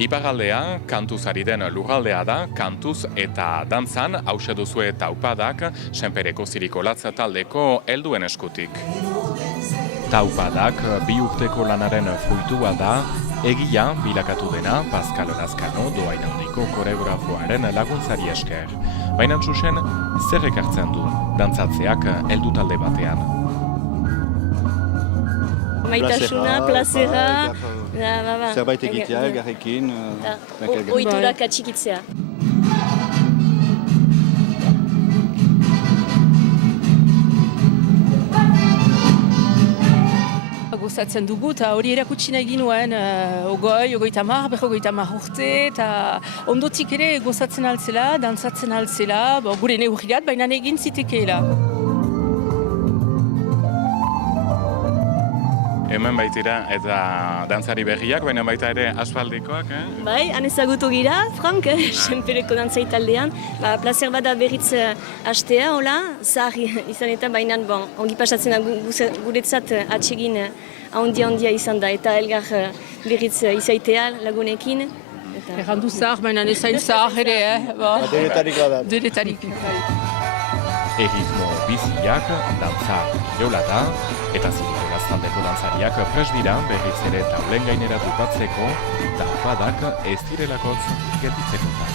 Iparraldea, kantuz ari den lurraldea da, kantuz eta dantzan hause duzue taupadak, Senpereko Zirikolatz taldeko helduen eskutik. Taupadak 2 urteko lanaren fruitua da, egia bilakatu dena Pascal Lazkano doainaldiko koreografoaren laguntzari esker. Baina zuzen, zer ekartzen du dantzatzeak heldu talde batean? Maitasuna, plazera, zerbait egitea, elgarrekin. Ohiturak atxikitzea. Gozatzen dugu, eta hori erakutsi nahi ginuen, ogoita mar urte, eta ondotik ere gozatzen altzela, dantzatzen altzela, gure neurrigat, baina egin zitekeela. Hemen baitira eta dantzari berriak, baina baita ere aspaldikoak, Bai, han ezagutu gira, Frank, Senpereko dantzai taldean. Plazer bat da berriz hastea, hola, zahar izan eta baina ongi pasatzen da guretzat atsegin handia izan da, eta elgar berriz izaitea lagunekin. Errandu zahar, baina ezain zahar ere, Denetarik bada. Denetarik. Erritmo biziak, dantza kirola da, eta Zirikolatz taldeko dantzariak prest dira berriz ere taulen gainera bukatzeko, taupadak ez direlakotz gelditzeko da.